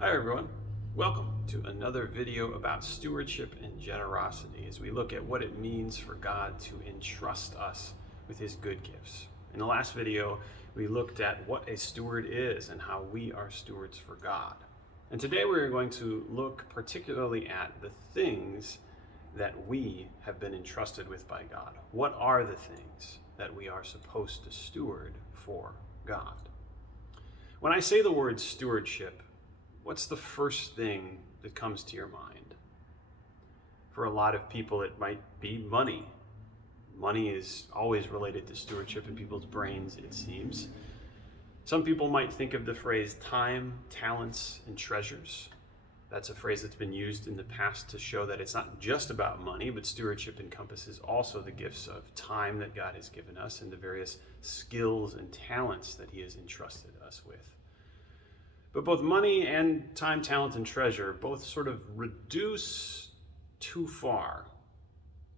Hi everyone, welcome to another video about stewardship and generosity as we look at what it means for God to entrust us with his good gifts. In the last video, we looked at what a steward is and how we are stewards for God. And today we're going to look particularly at the things that we have been entrusted with by God. What are the things that we are supposed to steward for God? When I say the word stewardship, what's the first thing that comes to your mind? For a lot of people, it might be money. Money is always related to stewardship in people's brains, it seems. Some people might think of the phrase time, talents, and treasures. That's a phrase that's been used in the past to show that it's not just about money, but stewardship encompasses also the gifts of time that God has given us and the various skills and talents that he has entrusted us with. But both money and time, talent, and treasure both sort of reduce too far,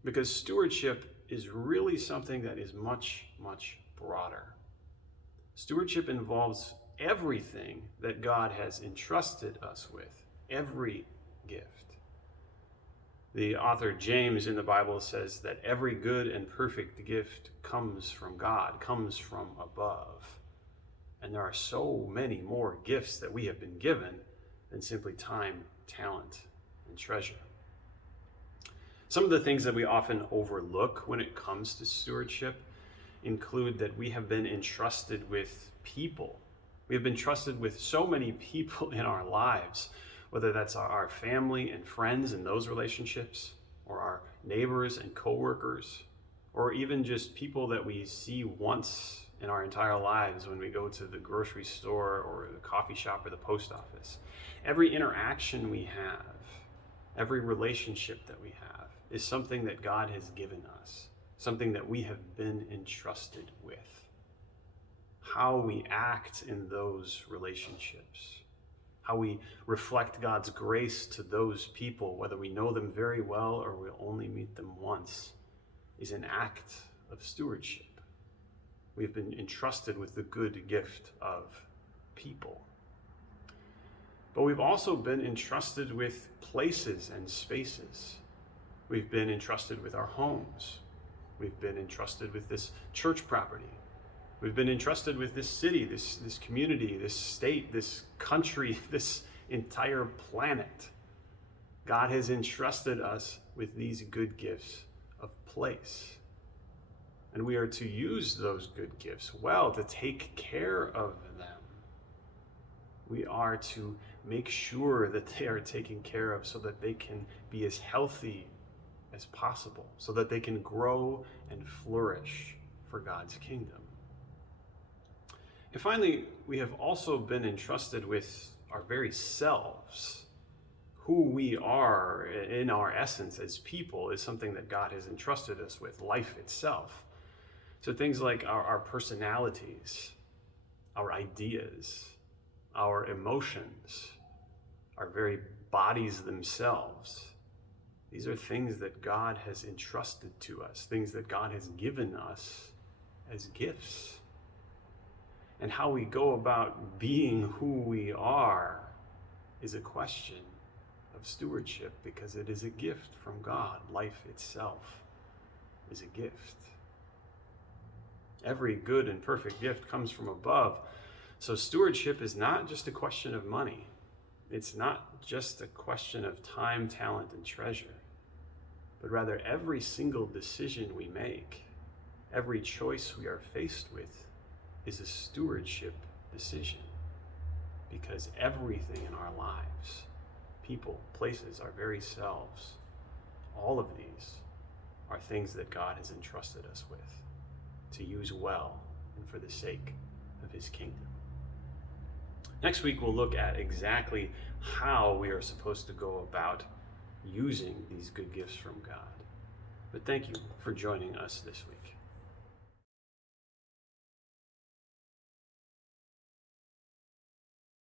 because stewardship is really something that is much, much broader. Stewardship involves everything that God has entrusted us with, every gift. The author James in the Bible says that every good and perfect gift comes from God, comes from above. And there are so many more gifts that we have been given than simply time, talent, and treasure. Some of the things that we often overlook when it comes to stewardship include that we have been entrusted with people. We have been trusted with so many people in our lives, whether that's our family and friends and those relationships, or our neighbors and coworkers, or even just people that we see once in our entire lives when we go to the grocery store or the coffee shop or the post office. Every interaction we have, every relationship that we have is something that God has given us, something that we have been entrusted with. How we act in those relationships, how we reflect God's grace to those people, whether we know them very well or we'll only meet them once, is an act of stewardship. We've been entrusted with the good gift of people. But we've also been entrusted with places and spaces. We've been entrusted with our homes. We've been entrusted with this church property. We've been entrusted with this city, this community, this state, this country, this entire planet. God has entrusted us with these good gifts of place. And we are to use those good gifts well, to take care of them. We are to make sure that they are taken care of so that they can be as healthy as possible, so that they can grow and flourish for God's kingdom. And finally, we have also been entrusted with our very selves. Who we are in our essence as people is something that God has entrusted us with, life itself. So things like our personalities, our ideas, our emotions, our very bodies themselves. These are things that God has entrusted to us, things that God has given us as gifts. And how we go about being who we are is a question of stewardship, because it is a gift from God. Life itself is a gift. Every good and perfect gift comes from above. So stewardship is not just a question of money. It's not just a question of time, talent, and treasure. But rather, every single decision we make, every choice we are faced with, is a stewardship decision. Because everything in our lives, people, places, our very selves, all of these are things that God has entrusted us with, to use well and for the sake of his kingdom. Next week, we'll look at exactly how we are supposed to go about using these good gifts from God. But thank you for joining us this week.